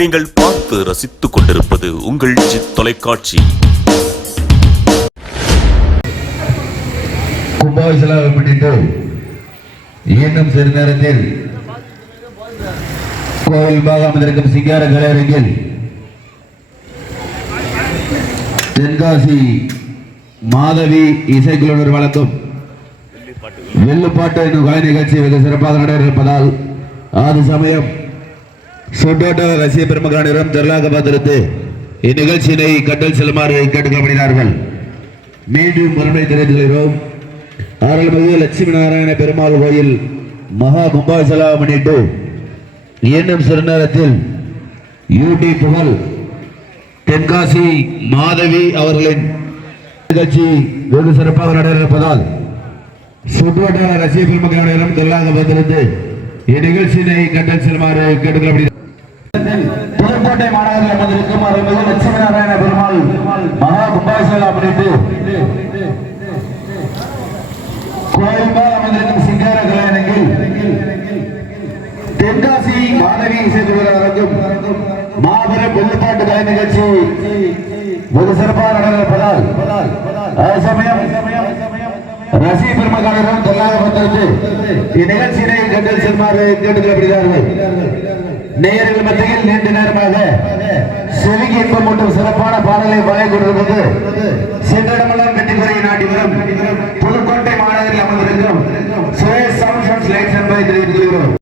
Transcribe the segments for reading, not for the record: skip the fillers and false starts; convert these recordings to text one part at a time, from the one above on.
நீங்கள் பார்த்து ரசித்துக் கொண்டிருப்பது உங்கள் ஜித் தொலைக்காட்சி. கும்பாபிஷேகம் முன்னிட்டு இன்னும் சிறு நேரத்தில் கோவில் பாகம் அமைந்திருக்கும் சிங்கார கலையரங்கில் தென்காசி மாதவி இசைக்குழுவினர் வழங்கும் வெள்ளுப்பாட்டு என்னும் கலை நிகழ்ச்சி வெகு சிறப்பாக நடைபெற்றிருப்பதால் அது சமயம் சுட்டோட்ட ரசிக பெருமக்களிடம் திரளாக பார்த்திருந்து இந்நிகழ்ச்சியினை கண்டல் செல்லுமாறு கேட்டுக்கொள்ளப்படுகிறார்கள். மீண்டும் முறைமை தெரிவித்துள்ளோம். அருள்மிகு லட்சுமி நாராயண பெருமாள் கோயில் மகா கும்பாபிஷேகம் முன்னிட்டு இன்னும் சிறு நேரத்தில் யூடி புகழ் தென்காசி மாதவி அவர்களின் நிகழ்ச்சி வெகு சிறப்பாக நடைபெறுவதால் சுற்றுவட்டார ரசிக பெருமக்களிடம் திரளாக பார்த்திருந்து இந்நிகழ்ச்சியினை கண்டல் செல்லுமாறு கேட்டுக்கொள்ளப்படுகிறார். புதுக்கோட்டை மாநகரில் அமர்ந்திருக்கும் அருள்மிகு லட்சுமி நாராயண பெருமாள் மகா கும்பாபிஷேகம் முன்னிட்டு கோயில்பால் அமர்ந்திருக்கும் சிங்கார கலையரங்கில் தென்காசி மாணவி இசைக்குழுவினருக்கும் மாபெரும் வெள்ளுப்பாட்டு கலை நிகழ்ச்சி வெகு சிறப்பாக நடைபெறுவதால் சமயம் ரசிக பெருமக்களிடம் தொல்லாக வந்திருந்து இந்நிகழ்ச்சியினை கண்டல் செல்லுமாறு கேட்டுக்கொள்ளப்படுகிறார்கள். நேயர்கள் மத்தியில் நீண்ட நேரமாக செவிக்கு இன்பம் மற்றும் சிறப்பான பாடலை வழங்கிக் கொண்டிருப்பது சென்றடமெல்லாம் வெற்றிக்குறையை நாட்டி வரும் புதுக்கோட்டை மாநகரில் அமர்ந்திருக்கும் சுரேஷ் சவுண்ட் லைட்ஸ் என்பதை தெரிவித்துள்ளோம்.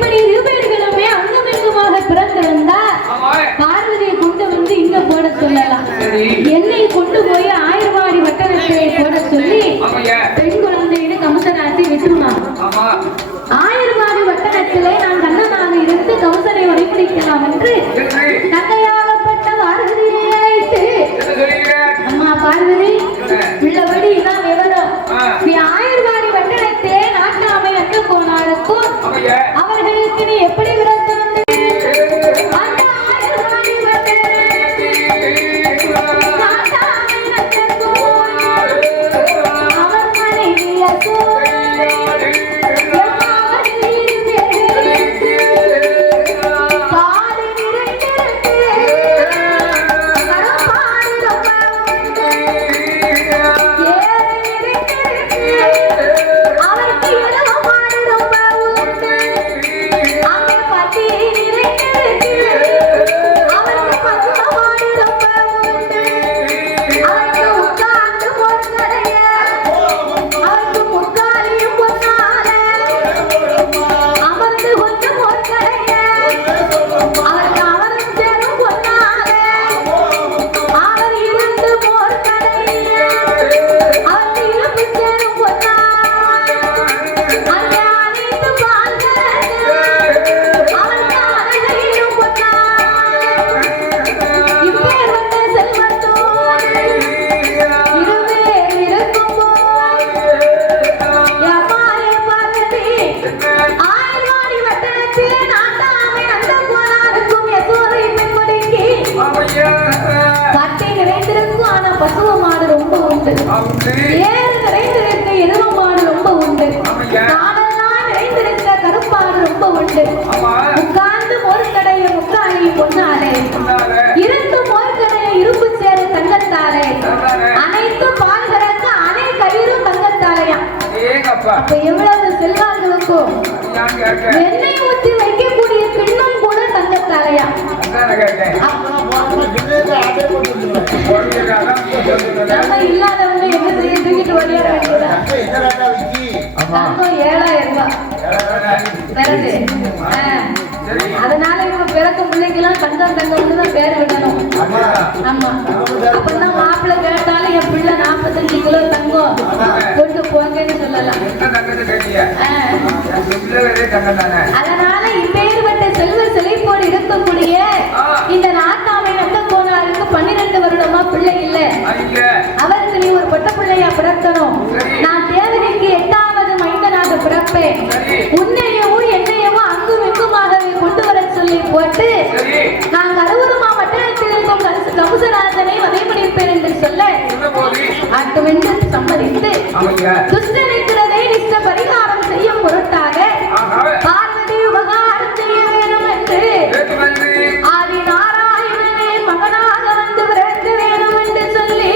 இப்படி இருவேர்களுமே அங்கமெங்குமாக பிறந்திருந்தார். பார்வதியை கொண்டு வந்து இங்க போட சொல்லலாம். என்னை கொண்டு போய் ஆயிரவாடி வட்டணத்தை போட சொல்லி பெண் குழந்தைன்னு கம்சனாசி விட்டுருவாங்க. ஆயிரவாடி வட்டணத்திலே நான் கண்ணனாக இருந்து கம்சனை உடைப்பிடிக்கலாம் என்று தந்தையாகப்பட்ட பார்வதியை அழைத்து, அம்மா பார்வதி, உள்ளபடி இதான் விவரம். நீ ஆயிரவாடி வட்டணத்தே நாட்டாமை அன்று போனாருக்கும் அவர்களுக்கு நீ எப்படி விரத்து வந்து அந்த ஆயிரவாடி வட்டணத்தில் நாட்டாமை அன்று போனார் அவர் மனைவியோ உட்கார்ந்து மோர்க்கடைய முக்காணி பொன்னாலே இருந்து மோர்க்கடைய இரும்பு சேர தங்கத்தாலே அனைத்து பால்கறக்க அனை கயிறும் தங்கத்தாலையா. அப்ப எவ்வளவு செல்வார்களுக்கும் எண்ணெய் ஊற்றி வைக்கக்கூடிய கிண்ணம் கூட தங்கத்தாலையா. நம்ம இல்லாதவங்க என்ன செய்ய தூக்கிட்டு வழியாட வேண்டியதா? தங்கம் 7000 ரூபாய். அதனால இப்ப பிறக்கும் பிள்ளைக்கெல்லாம் தங்கம் தங்கம்னு தான் பேர் விடணும். ஆமா, அப்பதான் மாப்பிள்ளை கேட்டாலும் என் பிள்ளை 45 கிலோ தங்கம் கொண்டு போங்கன்னு சொல்லலாம். அதனால இப்பேற்பட்ட செல்வ செழிப்போடு இருக்கக்கூடிய இந்த நாட்டாமை நந்த போனாருக்கு 12 வருடமா பிள்ளை இல்லை. அவருக்கு நீ ஒரு பொட்ட பிள்ளையா பிறக்கணும். நான் தேவனுக்கு 8வது மைந்தனாக பிறப்பேன். உன்னையவும் என்னையவும் அங்கும் இங்குமாகவே கொண்டு வர சொல்லி போட்டு நான் கருவூர் வட்டணத்தில் இருக்கும் கபுசராஜனை வதைமடிப்பேன் என்று சொல்ல ஆட்டுவென்று சம்மதித்து துஷ்டனிக்கிறதை நிஷ்ட பரிகாரம் செய்யும் பொருட்டாக பார்வதி உபகாரம் செய்ய வேண்டும் என்று ஆதி நாராயணனே மகனாக வந்து பிறக்க வேண்டும் என்று சொல்லி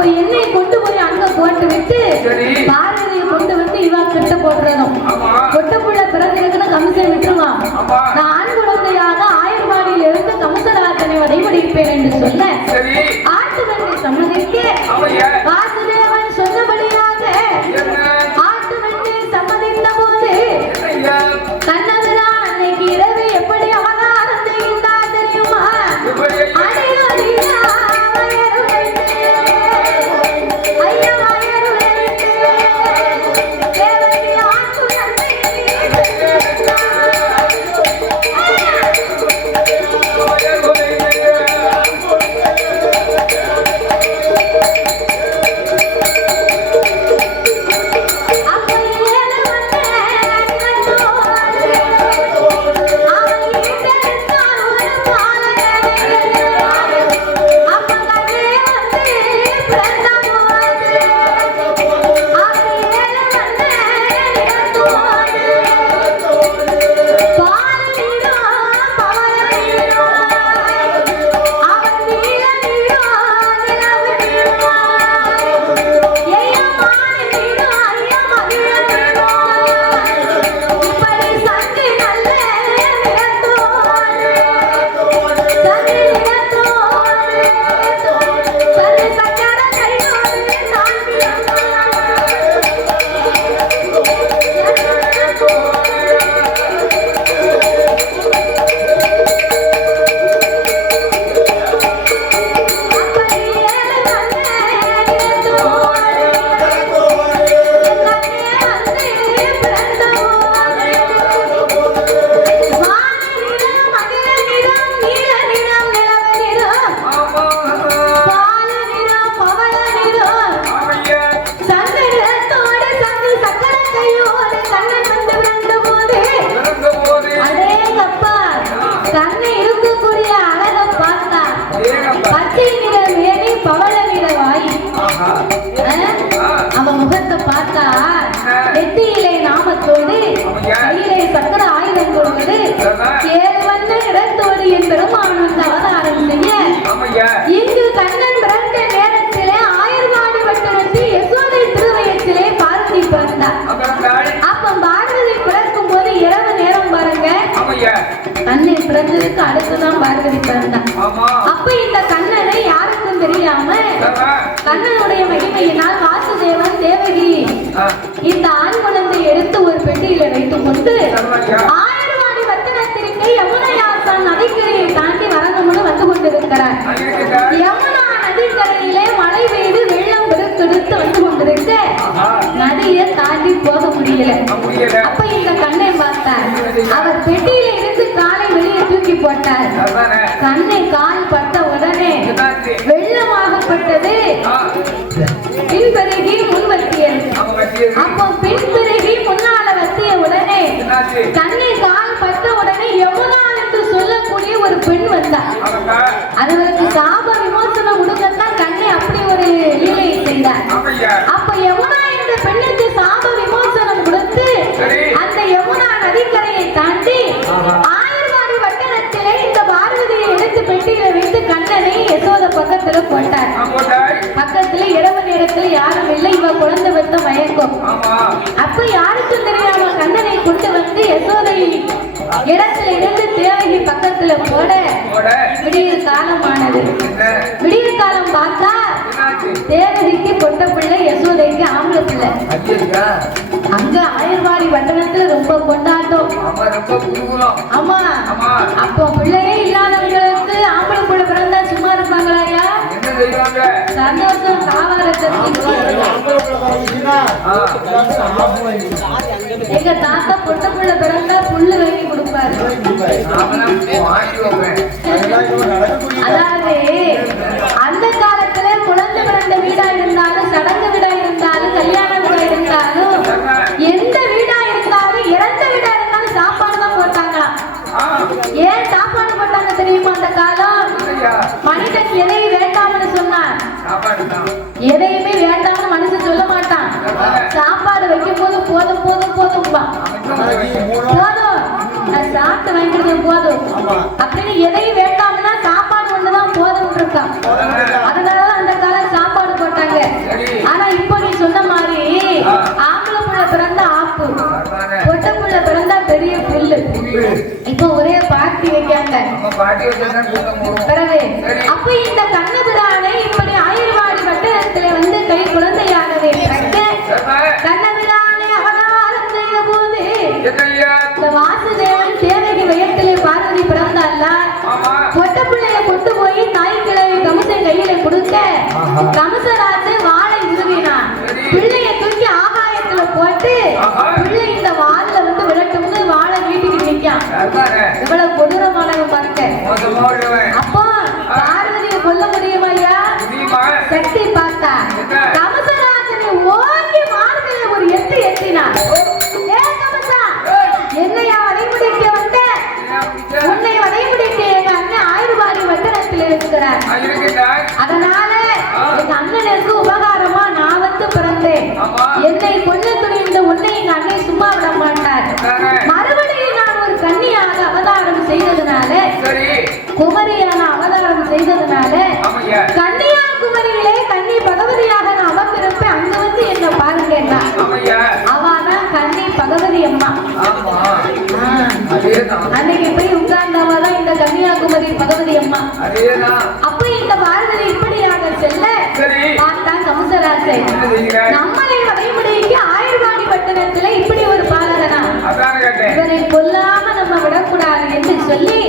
அப்ப என்னை கொண்டு போய் அங்க போட்டு விட்டு பார்வதியை கொண்டு வந்து இவா கிட்ட போடுறதும் கொட்ட புள்ள பிறந்திருக்குன்னு கமிஷன் விட்டுருவான். நான் ஆண் குழந்தையாக ஆயர்வாடியில் இருந்து கமிஷனாத்தனை வதைபடிப்பேன் என்று சொல்ல ஆட்டுவனை சம்மதிக்க வாசுதேவன் சொன்னபடியாக ஆட்டுவனை சம்மதித்த போது கண்ணவிழா அன்னைக்கு இரவு எப்படி அவதாரம் செய்கின்றார் தெரியுமா? அவன் முகத்தை பார்த்தா நெத்தியிலே நாமத்தோடு கையிலே சக்கர ஆயுதம் கொண்டு ஏழுவண்ண இடத்தோடு என் பெருமானந்த அவதாரம் செய்ய இங்கு கண்ணன் பிறந்த நேரத்திலே ஆயர்வாடி பட்டணத்தில் யசோதை திருவயத்திலே பார்வதி பிறந்தார். அப்ப பார்வதி பிறக்கும் போது இரவு நேரம் பாருங்க, கண்ணை பிறந்ததுக்கு அடுத்துதான் பார்வதி பிறந்தார். அப்ப இந்த கண்ணனை யாருக்கும் தெரியாம கண்ணனுடைய மகிமையினால் வாசுதேவன் தேவகி இந்த ஆண் குழந்தை எடுத்து ஒரு பெட்டியில வைத்துக் கொண்டு ஆயர்வாடி வட்டணத்திற்கு யமுனையாசான் நதிக்கரையை தாண்டி வரணும்னு வந்து கொண்டிருக்கிறார். யமுனா நதிக்கரையிலே மழை பெய்து வெள்ளம் பெருக்கெடுத்து வந்து கொண்டிருக்க நதியை தாண்டி போக முடியல. அப்ப இந்த கண்ணை பார்த்தார். அவர் பெட்டியில இருந்து காலை வெளியே தூக்கி போட்டார். கண்ணை கால் பட்ட உடனே வெள்ளமாகப்பட்டது பின்பெருகி முன்வத்தியது. அப்போ பின்பெருகி முன்னால வத்திய உடனே கண்ணை கால் பட்ட உடனே யமுனா என்று சொல்லக்கூடிய ஒரு பெண் வந்தார். அவருக்கு சாப விமோசனம் கொடுக்கத்தான் கண்ணை அப்படி ஒரு லீலையை செய்தார். அப்ப யமுனா என்ற பெண்ணுக்கு சாப விமோசனம் கொடுத்து அந்த யமுனா நதிக்கரையை தாண்டி ஆயர்வாடி வட்டணத்திலே இந்த பார்வதியை எடுத்து பெட்டியில வைத்து கண்ணனை யசோத பக்கத்துல போட்டார். பக்கத்துல இரவு நேரத்துல யாரும் இல்லை, இவ குழந்தை பெற்ற மயக்கம். அப்ப யாருக்கும் தெரியாம கண்ணனை கொண்டு வந்து யசோதை இடத்துல இருந்து தேவகி பக்கத்துல போட விடியற் காலமானது. விடியற் காலம் பார்த்தா தேவகிக்கு பொட்ட பிள்ளை, யசோதைக்கு ஆம்பளை பிள்ளை. அங்க ஆயர்வாடி பட்டணத்துல ரொம்ப கொண்டாட்டம். ஆமா, அப்போ பிள்ளையே இல்லாதவங்களுக்கு ஆம்பளை பிள்ளை பிறந்தா சும்மா இருப்பாங்களாயா? சந்தோஷம் எங்க தாத்தா பொட்ட பிள்ளை பிறந்தா புல்லு வாங்கி கொடுப்பாரு. அதாவது அந்த காலத்துல குழந்தை பிறந்த வீடா இருந்தாலும், சடங்கு வீடா இருந்தாலும், கல்யாண வீடா இருந்தாலும், எந்த வீடா இருந்தாலும், இறந்த வீடா இருந்தாலும் சாப்பாடு தான் போட்டாங்களாம். ஏன் சாப்பாடு போட்டாங்க தெரியுமா? அந்த காலம் மனிதன் எதையும் வேண்டாம்னு சொன்னான். எதையுமே வேண்டாம்னு மனுஷன் சொல்ல மாட்டான். சாப்பாடு வைக்கும் போது போதும் போதும் போதும்பா, போதும் நான் சாப்பிட்டு வாங்கிக்கிறது போதும் அப்படின்னு எதையும் வேண்டாம்னா சாப்பாடு ஒண்ணுதான் போதும் இருக்கான். அதனாலதான் அந்த காலம் சாப்பாடு போட்டாங்க. பிறகு அப்ப இந்த கண்ணபிரானை இப்படி ஆயிரவாடி வட்டத்திலே வந்து கை குழந்தையாகவே கண்ணபிரானை அவதாரம் செய்த போது இந்த வாசுதேவன் தேவகி வயத்திலே பார்வதி பிறந்தால பொட்ட பிள்ளைய கொண்டு போய் தாய் கிழவி கமிசன் கையில கொடுக்க கமிசராஜு வாழை உருவினான் பிள்ளைய தூக்கி ஆகாயத்துல போட்டு பிள்ளை இந்த வாள்ல வந்து விளட்டும்னு வாழை வீட்டுக்கு நிற்கான் இவ்வளவு கொடூரமானவன் பார்க்க அப்போ பார்வதியை கொல்ல முடியுமா ஐயா சக்தி பார்த்தா கமசராஜனை ஓங்கி மார்பிலே ஒரு எட்டு எட்டினான் என்னையா வதைமுடிக்க வந்த உன்னை வதைமுடிக்க எங்க அண்ணன் ஆயிரவாடி வட்டணத்தில் இருக்கிறார் அதனால எங்க அண்ணனுக்கு உபகாரமா நான் வந்து பிறந்தேன் என்னை கொல்ல துணிந்த உன்னை எங்க அண்ணன் சும்மா விட மாட்டார் மறுபடியும் நான் ஒரு கன்னியாக அவதாரம் செய்ததுனால குமரியான அவதாரம் செய்ததுனால கன்னியாகுமரியிலே கன்னி பகவதியாக நான் அமர்ந்திருப்பேன் அங்க வந்து என்ன பாருங்க அவாதான் கன்னி பகவதி அம்மா அன்னைக்கு போய் உட்கார்ந்தவாதான் இந்த கன்னியாகுமரி பகவதி அம்மா அப்ப இந்த பார்வதி இப்படியாக செல்ல பார்த்தா கம்சராசை நம்மளை வகைமுறைக்கு ஆயிரவாடி பட்டணத்துல இப்படி ஒரு பாலகனா இவரை கொல்லாம நம்ம விடக்கூடாது என்று சொல்லி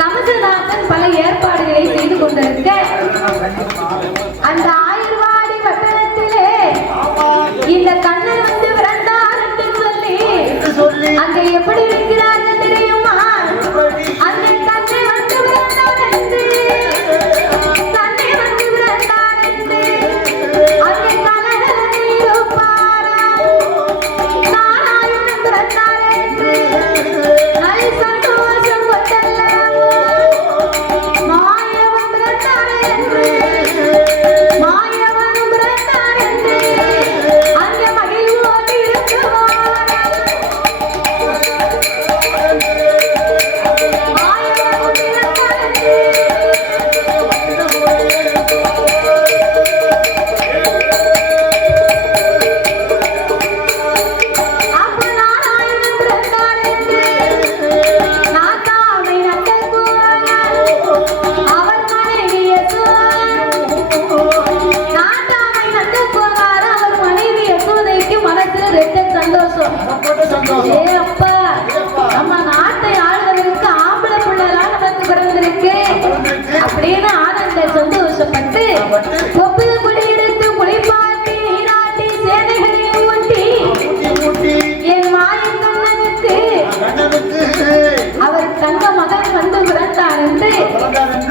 கமசநாதன் பல ஏற்பாடுகளை செய்து கொண்டிருக்க அந்த ஆயிரவாடி பட்டணத்திலே இந்த கண்ணன் வந்து விரண்டார் என்று சொல்லி அங்க எப்படி இருக்கிறார்கள் தெரியுமா அந்த கண்ணை வந்து விரண்டார் என்று கண்ணை வந்து விரண்டார் என்று அங்கே கலகலனை இருப்பாரா நாராயணன் விரண்டார் என்று நல் சந்தோஷம் கொண்டல்லவோ மாயவன் விரண்டார் என்று மாயவன் விரண்டார் என்று அங்கே மகிழ்வோடு இருக்குவார் அப்படின்னு ஆனந்த சந்தோஷப்பட்டு கொப்புல குடியெடுத்து குளிப்பாட்டி நீராட்டி சேனைகளையும் ஊட்டி என் மாயன் கண்ணனுக்கு அவர் தங்க மகன் வந்து பிறந்தார் என்று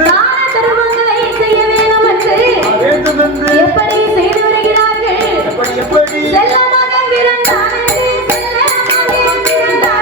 தான தர்மங்களை செய்ய வேண்டும் என்று எப்படி செய்து வருகிறார்கள் செல்லமாக பிறந்தார் என்று செல்லமாக பிறந்தார்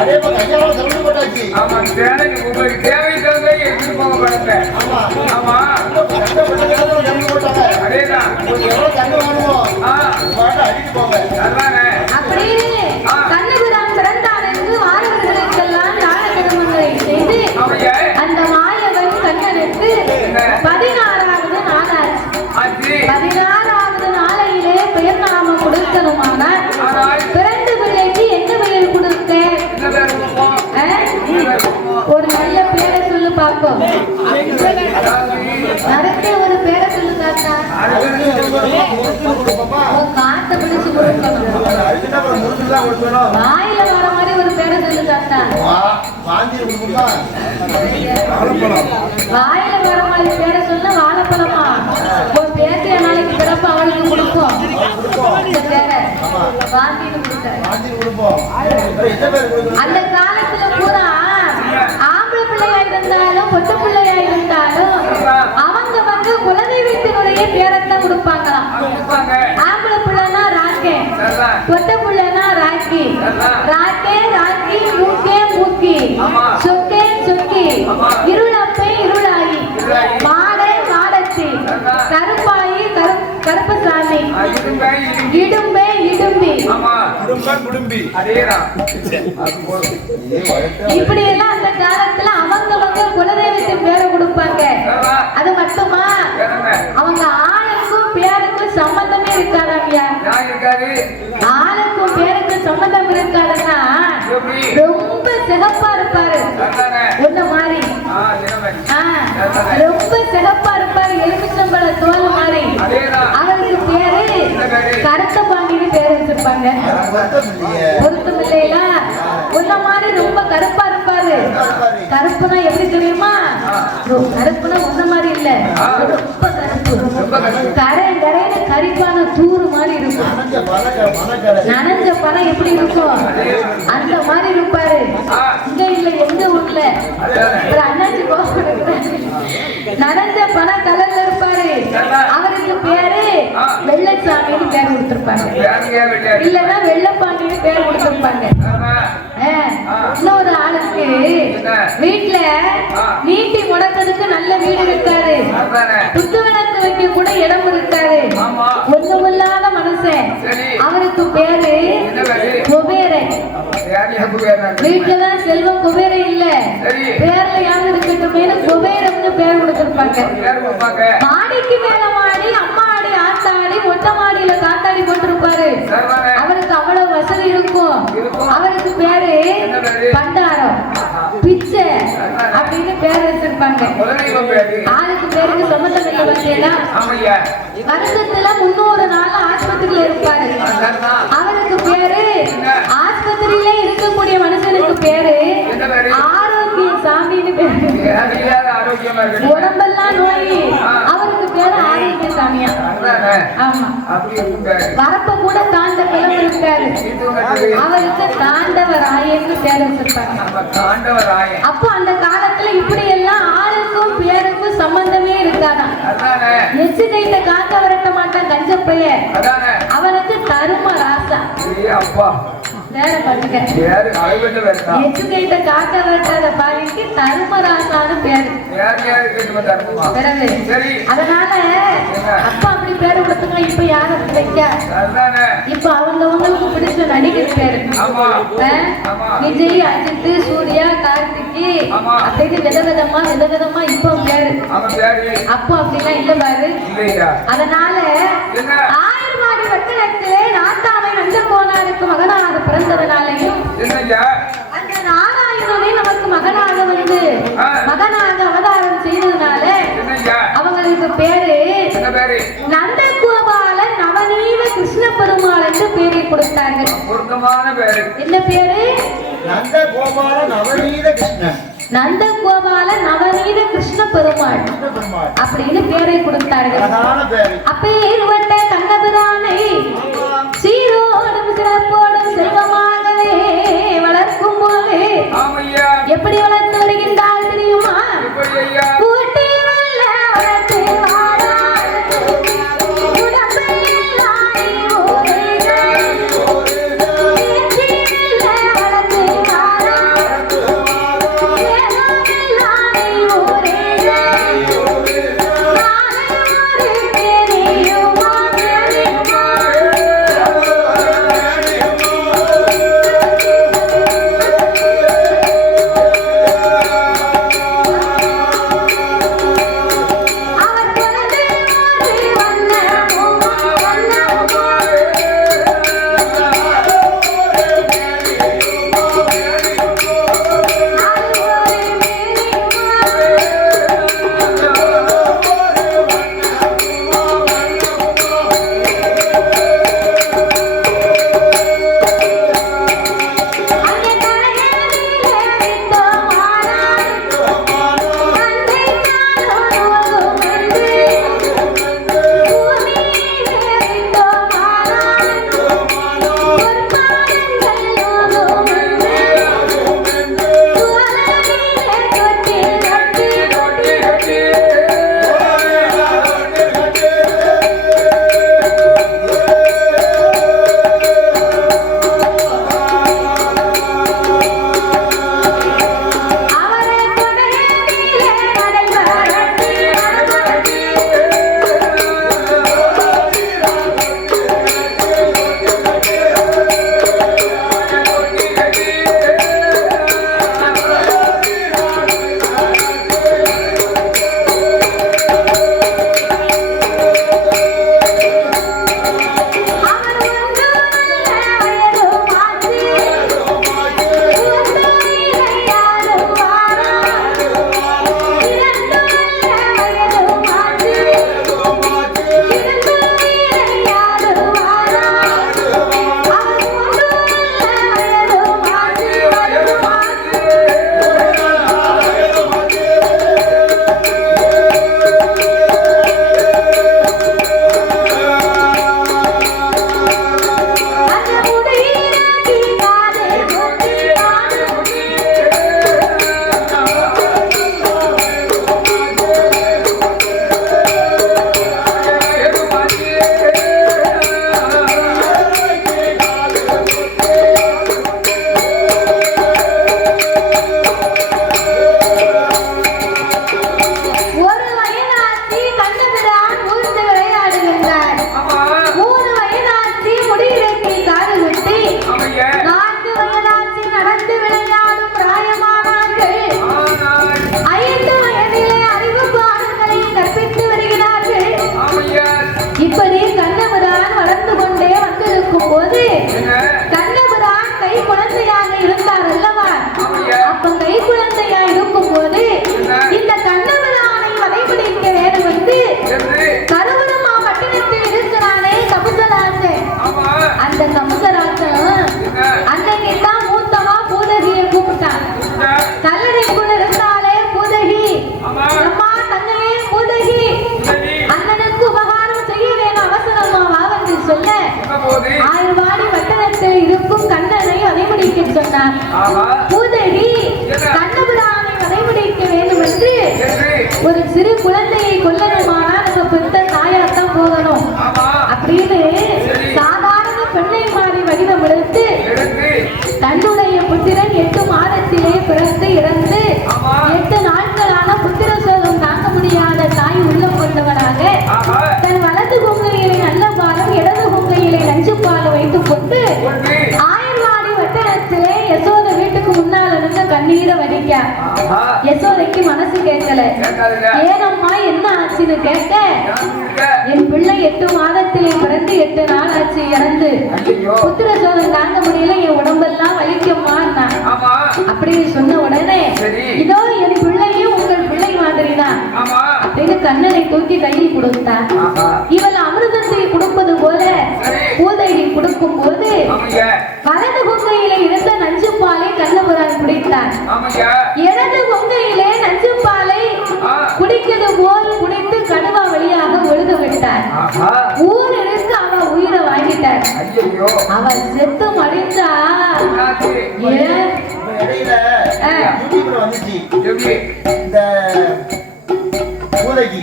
அதே மாதிரி ஐயாவை செலவு போட்டாச்சு. ஆமா தேவைக்கு உங்களுக்கு தேவை தகுந்த எடுத்துட்டு போக படத்தை. ஆமா ஆமா செலவு போட்டாங்க. அதேதான் உங்களுக்கு எவ்வளவு தண்ணி வேணுமோ பாட்டு அடிட்டு போங்க. அதானே அப்படியே கண்ணபிரான் பிறந்தார் என்று வாரவர்களுக்கெல்லாம் தான கர்மங்களை செய்து அந்த மாயவன் கண்ணனுக்கு 16வது நாள் ஆச்சு. 16வது நாளையிலே பெயர் நாம கொடுக்கணுமானால் பிறந்த பிள்ளைக்கு என்ன பெயர் கொடுக்க? ஒரு நல்ல பேரை சொல்லு பார்ப்போம். நிறைய ஒரு பேரை சொல்லு தாத்தா. காத்த பிடிச்சு கொடுக்கணும். வாயில வர மாதிரி ஒரு பேரை சொல்லு தாத்தா. வாயில வர மாதிரி பேரை சொல்ல வாழைப்பழமா ஒரு பேசிய நாளைக்கு பிறப்பு அவளுக்கு கொடுப்போம். அந்த காலத்துல பூரா ஆம்பளை பிள்ளையா இருந்தாலும் பொட்டு பிள்ளையா இருந்தாலும் அவங்க வந்து குலதெய்வத்தினுடைய பேரத்தான் கொடுப்பாங்களாம். ஆம்பளை பிள்ளைனா ராக்கே, பொட்ட பிள்ளைனா ராக்கி. ராக்கே ராக்கி, மூக்கே மூக்கி, சொக்கே சொக்கி, இருளப்பை இருளாயி, மாடை மாடச்சி, கருப்பாயி கருப்பசாமி, இடும்பே இடும்பி, இப்படி எல்லாம் அந்த காலத்துல அவங்க குலதெய்வத்தின் பேரை கொடுப்பாங்க. அது மட்டுமா அவங்க ஆளுக்கும் பேருக்கும் சம்பந்தமே இருக்காதாங்கய்யா. ஆளுக்கும் பேருக்கும் சம்பந்தம் இருக்காதுன்னா ரொம்ப சிகப்பா இருப்பாரு. ஒண்ணு மாதிரி ரொம்ப சிகப்பா இருப்பாரு. எலுமிச்சம்பழ தோல் மாதிரி. அவருக்கு பேரு கருத்த பாண்டின்னு பேர் வச்சிருப்பாங்க. பொருத்தம் இல்லையா? ஒன்ன மாதிரி ரொம்ப கருப்பா இருப்பாரு. கருப்புனா எப்படி தெரியுமா? கருப்புனா ஒன்ன மாதிரி இல்ல, ரொம்ப கருப்பு. கரை கரையில கரிப்பான தூறு மாதிரி இருக்கும். நனைஞ்ச பணம் எப்படி இருக்கும் அந்த மாதிரி இருப்பாரு. இங்க இல்ல எங்க ஊர்ல அண்ணாச்சி நனைஞ்ச பணம் கலர்ல இருப்பாரு. அவருக்கு பேரு வெள்ளச்சாமின்னு பேர் கொடுத்திருப்பாங்க. இல்லன்னா வெள்ளப்பாண்டின்னு பேர் கொடுத்திருப்பாங்க. இன்னொரு ஆளுக்கு வீட்டுல நீட்டி முடக்கிறதுக்கு நல்ல வீடு இருக்காரு. புத்து விளக்கு வைக்க கூட இடம் இருக்காரு. ஒண்ணுமில்லாத மனுஷன். அவருக்கு பேரு குபேரன். வீட்டுலதான் செல்வம் குபேரன் இல்ல, பேர்ல யாரும் இருக்கட்டும் குபேரம்னு பேர் கொடுத்திருப்பாங்க. மாடிக்கு மேல மாடி, அம்மாடி ஆத்தாடி, மொட்டை மாடியில காத்தாடி போட்டிருப்பாரு. அவருக்கு அவ்வளவு வசதி இருக்கும். அவருக்கு பேரு பண்டாரம், பிச்சை அப்படின்னு பேர் வச்சிருப்பாங்க. ஆளுக்கு பேருக்கு சம்பந்தம் இல்லை. பார்த்தீங்களா? வருஷத்துல 300 நாள் ஆஸ்பத்திரியில இருப்பாரு. அவருக்கு பேரு ஆஸ்பத்திரியில இருக்கக்கூடிய மனுஷனுக்கு பேரு ஆரோக்கிய சாமின்னு பேரு. உடம்பெல்லாம் நோய், அவருக்கு பேரு ஆரோக்கிய சாமியா. ஆமா. வரப்ப கூட தாண்ட கிளம்பு இருக்காரு. அவருக்கு தாண்டவராயன்னு பேர் வச்சிருப்பாங்க. அப்போ அந்த காலத்துல இப்படி எல்லாம் ஆளுக்கும் பேருக்கும் சம்பந்தமே இருக்காதான். எச்சு கைட்ட காக்க வரட்ட மாட்டான் கஞ்சப்பைய. அவனுக்கு தரும ராசா. வேற பாத்துக்க. எச்சு கைட்ட காக்க வரட்டாத பாலிக்கு தருமராசான்னு பேரு. அதனால அப்பா அப்படி பேரு கொடுத்துங்க. இப்ப யாரும் வைக்க. இப்ப அவங்களுக்கு பிடிச்ச நடிகர் பேரு விஜய், அஜித், சூர்யா, கார்த்திகி அப்படின்னு விதவிதமா இப்ப பேரு. அப்போ அப்படிலாம் இல்ல பாரு. அதனால ஆயிரமாடி வட்டத்திலே நாட்டாமை நந்த கோனாருக்கு மகனாக பிறந்ததுனாலையும் அந்த நாராயணனே நமக்கு மகனாக வந்து மகனாக அவதாரம் செய்ததுனால அவங்களுக்கு பேரு நந்தகோபால நவநீத கிருஷ்ண பெருமாள் என்று பேரை கொடுத்தாங்க. என்ன பேரு? நந்தகோபால நவநீத கிருஷ்ணன். நந்தகோபால நவநீத கிருஷ்ண பெருமாள் அப்படின்னு பேரை கொடுத்தார்கள். அப்பேற்பட்ட கண்ணபிரானை சீரோடும் சிறப்போடும் செல்வமாகவே வளர்க்கும் போது எப்படி வளர்த்து வருகின்றால் தெரியுமா? கூட்டி வல்ல வளர்த்து வளர்த்து ஆமா. பூதேவி என்ன? கண்ணபுரானை வதைமுடிக்க வேண்டும் என்று என்று. ஒரு சிறு குழந்தையை கொல்லணுமானா நம்ம பெத்த தாயாத்தான் போகணும் ஆமா. அப்படின்னு சரி. சாதாரண பெண்ணை மாறி வடிவம் எடுத்து எடுத்து. தன்னுடைய புத்திரன் 8 மாதத்திலே பிறந்து இறந்து ஆமா. 8 நாட்களான புத்திர சோகம் தாங்க முடியாத தாய் உள்ளம் கொண்டவனாக ஆமா. தன் வலது கொங்கையிலே நல்ல பாலும் இடது கொங்கையிலே நஞ்சு பாலும் வைத்துக் கொண்டு ஒன்று. ஆயர்வாடி வட்டத்திலே யசோத வீட்டுக்கு முன்னால நின்று கண்ணீரை வடிக்க ஆமா. யசோதைக்கு மனசு கேட்கல. கேட்காதுங்க. ஏனம்மா என்ன ஆச்சுன்னு கேட்க யாரு இருக்க? என் பிள்ளை 8 மாதத்திலே பிறந்து 8 நாள் ஆச்சு இறந்து ஐயோ. புத்திர சோகம் தாங்க முடியல என் உடம்பெல்லாம் வலிக்குமான்னா ஆமா. அப்படின்னு சொன்ன உடனே சரி. இதோ என் பிள்ளையும் உங்கள் பிள்ளை மாதிரிதான் ஆமா. அப்படின்னு கண்ணனை தூக்கி கையில் கொடுத்தான். ஆமா. இவள் அமிர்தத்தை கொடுப்பது போல சரி. பூதையை கொடுக்கும் போது ஆமாங்க. வலது கொங்கையிலே இருந்த நஞ்சு பாலை கண்ணபுரான் குடித்தார். ஆமாங்க. இடது கொங்கையிலே நஞ்சு பாலை குடிக்கிறது போல் குடித்து கடுவா வழியாக ஒழுக விட்டார். ஆஹா. ஊருக்கு அவ உயிரை வாங்கிட்டார். ஐயோ. அவள் செத்து மடிந்தா என்னாச்சு? ஏன் இப்ப இடையில ஆ. யூடியூப்ல வந்துச்சு எப்படி? இந்த பூதைக்கு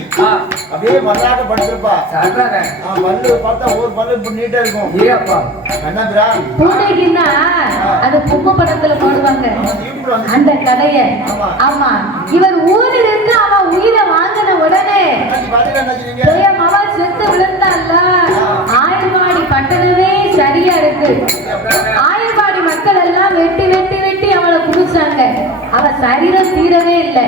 அப்படியே மல்லாக்க படுத்திருப்பா. சொல்றாங்க. பல்லு பார்த்தா ஒரு பல்லு இப்படி நீட்டா இருக்கும். ஏப்பா. கண்ணபிரா பூனைக்குன்னா அது பொம்மை படத்துல போடுவாங்க யூடியூப்ல வந்து அந்த கதைய. ஆமா. ஆமா இவர் ஊரிலிருந்து அவன் உயிரை வாங்கின உடனே பாத்தீங்கன்னா என்ன என் மவன் செத்து விழுந்தால ஆயர்வாடி பட்டணமே சரியா இருக்கு. ஆயர்வாடி மக்கள் எல்லாம் வெட்டி வெட்டி வெட்டி அவளை குடிச்சாங்க. அவ சரீரம் தீரவே இல்லை.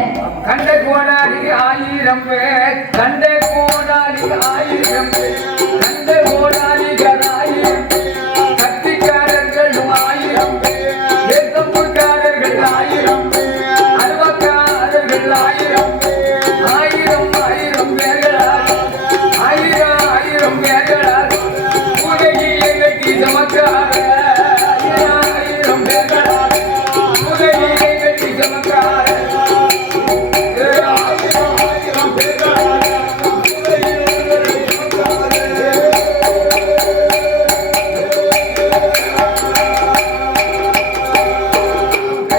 கண்ட கோடாலி 1000 பேர். கண்ட கோடாலி 1000 பேர். கண்ட கோடாலிகள் 1000 பேர். கத்திக்காரர்கள் 1000 பேர். ஏத்தம்புக்காரர்கள் 1000 பேர். அல்வக்காரர்கள் 1000 பேர். 1000 பேர்களால் 1000 பேர்களால் உலகில் எங்களுக்கு சமக்கார 1000 பேர்களால் உலகில் எங்களுக்கு சமக்கார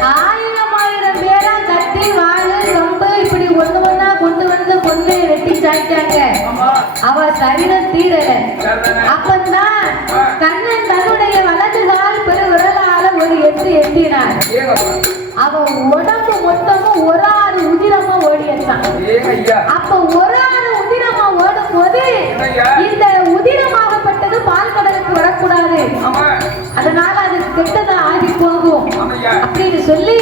ஆயிரம் பேரா கத்தி வாழு கம்பு இப்படி ஒண்ணு ஒண்ணா கொண்டு வந்து கொண்டு வெட்டி சாய்ச்சாங்க. அவ சரீரம் தீரல. அப்பந்தான் கண்ணன் தன்னுடைய வலது கால் பெரு விரலால ஒரு எட்டு எட்டினார். அவன் உடம்பு மொத்தமும் ஒரு ஆறு உதிரமா ஓடியான். அப்ப ஒரு ஆறு உதிரமா ஓடும் போது இந்த உதிரமாகப்பட்டது பால் கடலுக்கு வரக்கூடாது, அதனால அது கெட்டதா ஆகி போகும் அப்படின்னு சொல்லி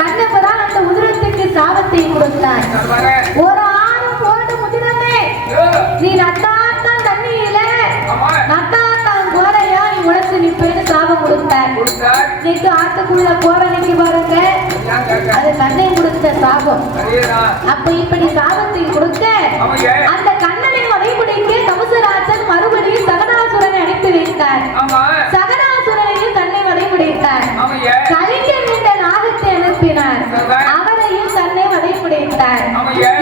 கண்ணபுரான் அந்த உதிரத்துக்கு சாபத்தை கொடுத்தார். ஒரு ஆறு ஓடும் உதிரமே நீ நட்டாத்தான் தண்ணியில நட்டாத்தான் கோரையா நீ உழைச்சு நிப்பேன்னு சாபம் கொடுத்தார். இன்னைக்கு ஆத்துக்குள்ள கோரணைக்கு பாருங்க, அது கண்ணை கொடுத்த சாபம். அப்ப இப்படி சாபத்தை கொடுக்க அந்த கண்ணனை வதைமுடிக்க கவசராஜன் மறுபடியும் சகடாசுரனை அனுப்பி வைத்தார். சகடாசுரனையும் தன்னை வதைமுடித்தார். கலிங்கன் என்ற நாகத்தை அனுப்பினார், அவரையும் தன்னை வதைமுடித்தார்.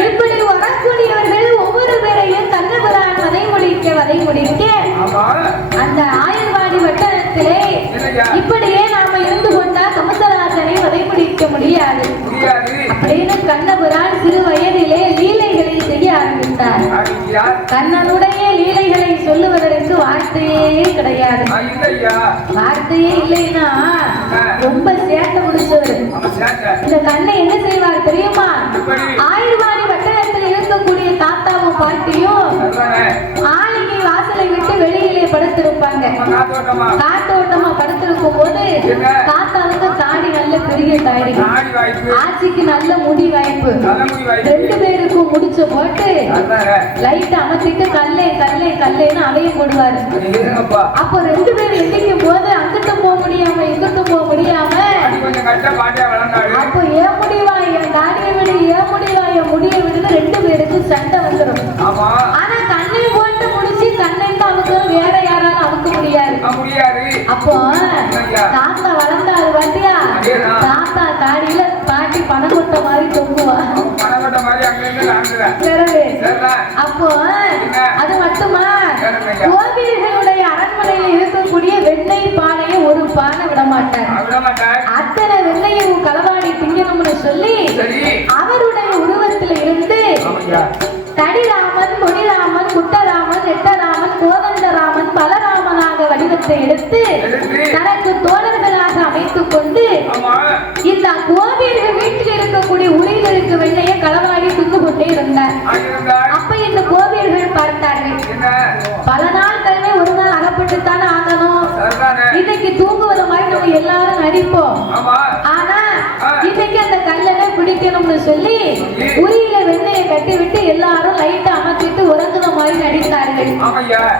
இப்படி வரக்கூடியவர்கள் ஒவ்வொரு பேரையும் கண்ணபுரான் வதைமுடிக்க அந்த ஆயர்வாடி வட்டத்திலே இப்படியே நாம இருந்து கொண்டா கமசராஜனை வதைமுடிக்க முடியாது அப்படின்னு கண்ணபுரான் சிறு வயதிலே லீலைகளை செய்ய ஆரம்பித்தார். கண்ணனுடைய லீலைகளை சொல்லுவதற்கு வார்த்தையே கிடையாது. வார்த்தையே இல்லைன்னா ரொம்ப சேட்டை முடிச்சவர். இந்த கண்ணை என்ன செய்வார் தெரியுமா? ஆயர்வாடி வட்டத்தில் இருக்கக்கூடிய தாத்தாவும் பாட்டியும் ஆளிகை வாசலை விட்டு வெளியிலே படுத்திருப்பாங்க. காத்தோட்டமா படுத்திருக்கும் போது தாத்தாவுக்கு தாடி நல்ல பெரிய தாடி, ஆட்சிக்கு நல்ல முடி வாய்ப்பு. 2 பேருக்கும் முடிச்ச போட்டு லைட் அமர்த்திட்டு கல்லே கல்லே கல்லேன்னு அதையும் போடுவாரு. அப்போ 2 பேரும் எந்திக்கும் போது அங்கிட்டு போக முடியாம இங்கிட்டு போக முடியாம அப்போ ஏன் முடிவா என் தாடியை விடு, ஏன் முடிவா என் முடியை விடுன்னு 2 பேருக்கும் சண்டை வந்துடும். ஆனா கண்ணை போட்டு முடிச்சு கண்ணை அவுக்க வேற யாராலும் அவுக்க முடியாது. அப்போ தாத்தா வளர்ந்தாரு பாத்தியா, தாத்தா தாடியில பாட்டி பணம் மாதிரி தொங்குவா. அப்போ அது மட்டுமா, கோவில்களுடைய அரண்மனையில் இருக்கக்கூடிய வெண்ணெய் பானையை ஒரு பானை விட மாட்டார். அத்தனை வெள்ளையும் களவாடி திங்கணும்னு சொல்லி அவருடைய உருவத்தில் இருந்து தடிராமன், கொடிராமன், குட்டராமன், நெட்டராமன், கோதண்டராமன், பலராமனாக வடிவத்தை எடுத்து தனக்கு தோழர்களாக அமைத்துக் கொண்டு இந்த கோவில்கள் வீட்டில் இருக்கக்கூடிய உரிகளுக்கு வெள்ளையை களவாடி தின்னு கொண்டே இருந்தார். அப்ப இந்த கோவில்கள் பார்த்தார்கள், பல நாள் கல்வி ஒரு நாள் அகப்பட்டுத்தானே ஆகணும். இன்னைக்கு தூங்குவது மாதிரி நம்ம எல்லாரும் நடிப்போம். ஆனா இன்னைக்கு அந்த கல்லனை பிடிக்கணும்னு சொல்லி உரியில வெண்ணையை கட்டி விட்டு எல்லாரும் லைட்டை அமர்த்திட்டு உறங்குற மாதிரி நடித்தார்கள்.